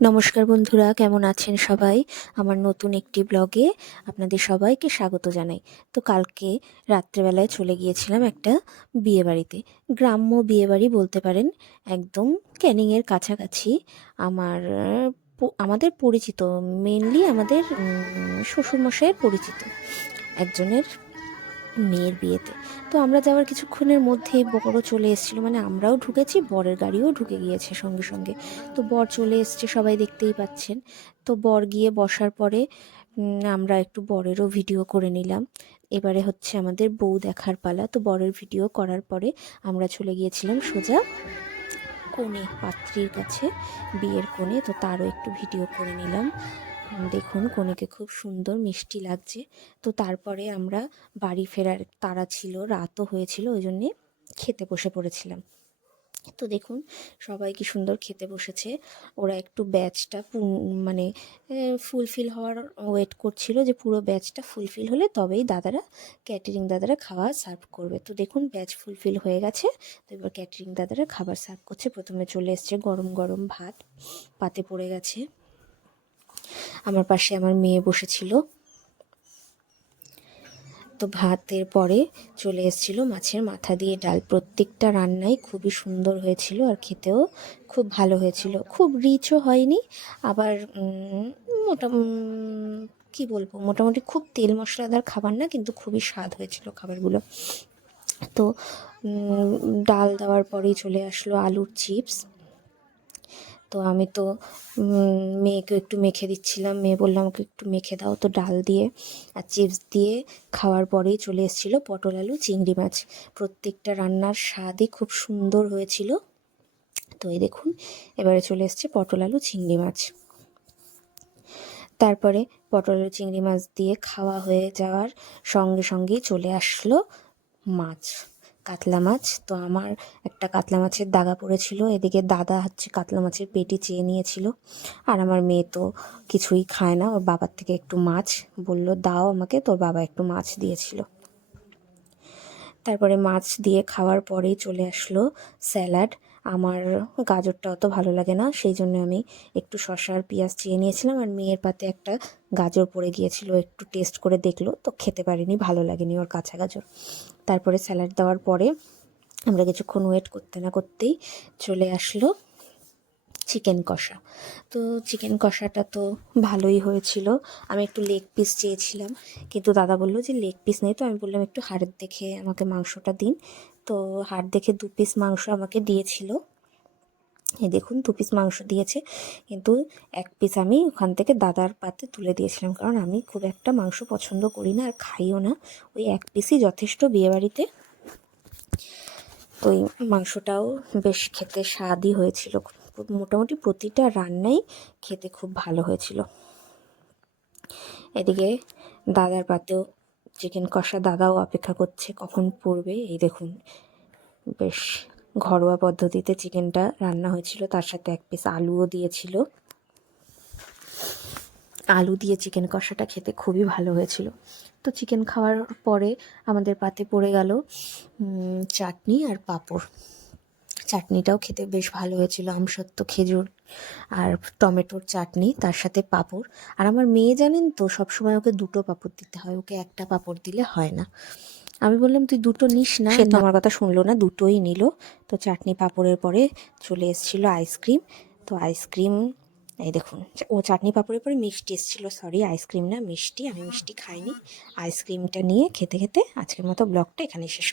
নমস্কার বন্ধুরা, কেমন আছেন সবাই? আমার নতুন একটি ব্লগে আপনাদের সবাইকে স্বাগত জানাই। তো কালকে রাত্রেবেলায় চলে গিয়েছিলাম একটা বিয়েবাড়িতে। গ্রাম্য বিয়েবাড়ি বলতে পারেন, একদম ক্যানিংয়ের কাছাকাছি। আমাদের পরিচিত, মেনলি আমাদের শ্বশুরমশাইয়ের পরিচিত একজনের মেয়ের বিয়েতে। তো আমরা যাওয়ার কিছুক্ষণের মধ্যেই বরও চলে এসেছিলো, মানে আমরাও ঢুকেছি, বরের গাড়িও ঢুকে গিয়েছে সঙ্গে সঙ্গে। তো বর চলে এসছে, সবাই দেখতেই পাচ্ছেন। তো বর গিয়ে বসার পরে আমরা একটু বরেরও ভিডিও করে নিলাম। এবারে হচ্ছে আমাদের বউ দেখার পালা। তো বরের ভিডিও করার পরে আমরা চলে গিয়েছিলাম সোজা কোণে, পাত্রীর কাছে, বিয়ের কোণে। তো তারও একটু ভিডিও করে নিলাম। দেখুন কনেকে খুব সুন্দর মিষ্টি লাগছে। তো তারপরে আমরা বাড়ি ফেরার তাড়া ছিল, রাতও হয়েছিল, ওই জন্যে খেতে বসে পড়েছিলাম। তো দেখুন সবাই কি সুন্দর খেতে বসেছে। ওরা একটু ব্যাচটা মানে ফুলফিল হওয়ার ওয়েট করছিল, যে পুরো ব্যাচটা ফুলফিল হলে তবেই ক্যাটারিং দাদারা খাবার সার্ভ করবে। তো দেখুন ব্যাচ ফুলফিল হয়ে গেছে। তো এবার ক্যাটারিং দাদারা খাবার সার্ভ করছে। প্রথমে চলে এসছে গরম গরম ভাত, পাতে পড়ে গেছে। আমার পাশে আমার মেয়ে বসেছিল। তো ভাতের পরে চলে এসেছিল মাছের মাথা দিয়ে ডাল। প্রত্যেকটা রান্নাই খুবই সুন্দর হয়েছিল আর খেতেও খুব ভালো হয়েছিল। খুব রিচও হয়নি, আবার কি বলবো, মোটামুটি খুব তেল মশলাদার খাবার না, কিন্তু খুবই স্বাদ হয়েছিল খাবারগুলো। তো ডাল দেওয়ার পরেই চলে আসলো আলুর চিপস। তো আমি তো মেয়েকে একটু মেখে দিচ্ছিলাম, মেয়ে বললো আমাকে একটু মেখে দাও। তো ডাল দিয়ে আর চিপস দিয়ে খাওয়ার পরেই চলে এসেছিলো পটল আলু চিংড়ি মাছ। প্রত্যেকটা রান্নার স্বাদই খুব সুন্দর হয়েছিল। তো এই দেখুন এবারে চলে এসছে পটল আলু চিংড়ি মাছ। তারপরে পটল আলু চিংড়ি মাছ দিয়ে খাওয়া হয়ে যাওয়ার সঙ্গে সঙ্গেই চলে আসলো মাছ, কাতলা মাছ। তো আমার একটা কাতলা মাছের দাগা পড়েছিল, এদিকে দাদা হচ্ছে কাতলা মাছের পেটি চেয়ে নিয়েছিল। আর আমার মেয়ে তো কিছুই খায় না, ওর বাবার থেকে একটু মাছ বলল দাও আমাকে, তোর বাবা একটু মাছ দিয়েছিল। তারপরে মাছ দিয়ে খাওয়ার পরেই চলে আসলো স্যালাড। আমার গাজরটা অত ভালো লাগে না, সেই জন্য আমি একটু শসা আর পেঁয়াজ চেয়ে নিয়েছিলাম। আর মেয়ের পাতে একটা গাজর পড়ে গিয়েছিল, একটু টেস্ট করে দেখলো, তো খেতে পারিনি, ভালো লাগেনি ওর কাঁচা গাজর। তারপরে স্যালাড দেওয়ার পরে আমরা কিছুক্ষণ ওয়েট করতে না করতেই চলে আসলো চিকেন কষা। তো চিকেন কষাটা তো ভালোই হয়েছিল। আমি একটু লেগ পিস চেয়েছিলাম, কিন্তু দাদা বললো যে লেগ পিস নেই। তো আমি বললাম একটু হাড়ের দেখে আমাকে মাংসটা দিন। তো হাড় দেখে 2 পিস মাংস আমাকে দিয়েছিল। এই দেখুন 2 পিস মাংস দিয়েছে, কিন্তু 1 পিস আমি ওখান থেকে দাদার পাতে তুলে দিয়েছিলাম, কারণ আমি খুব একটা মাংস পছন্দ করি না আর খাইও না। ওই 1 পিসই যথেষ্ট বিয়েবাড়িতে। তো ওই মাংসটাও বেশ খেতে স্বাদই হয়েছিল। মোটামুটি প্রতিটা রান্নাই খেতে খুব ভালো হয়েছিল। এদিকে দাদার পাতেও চিকেন কষা, দাদাও অপেক্ষা করছে কখন পড়বে। এই দেখুন বেশ ঘরোয়া পদ্ধতিতে চিকেনটা রান্না হয়েছিল, তার সাথে 1 পিস আলুও দিয়েছিল। আলু দিয়ে চিকেন কষাটা খেতে খুবই ভালো হয়েছিল। তো চিকেন খাওয়ার পরে আমাদের পাতে পড়ে গেল চাটনি আর পাঁপড়। চাটনিটাও খেতে বেশ ভালো হয়েছিল, আমসত্ত্ব, খেজুর আর টমেটোর চাটনি, তার সাথে পাঁপড়। আর আমার মেয়ে জানেন তো, সবসময় ওকে 2টো পাঁপড় দিতে হয়, ওকে একটা পাঁপড় দিলে হয় না। আমি বললাম তুই 2টো নিস না, সে তো আমার কথা শুনলো না, 2টোই নিল। তো চাটনি পাঁপড়ের পরে চলে এসেছিলো আইসক্রিম। তো আইসক্রিম এই দেখুন, ও চাটনি পাঁপড়ের পরে মিষ্টি এসেছিলো, সরি আইসক্রিম না মিষ্টি, আমি মিষ্টি খাইনি। আইসক্রিমটা নিয়ে খেতে খেতে আজকের মতো ব্লগটা এখানেই শেষ।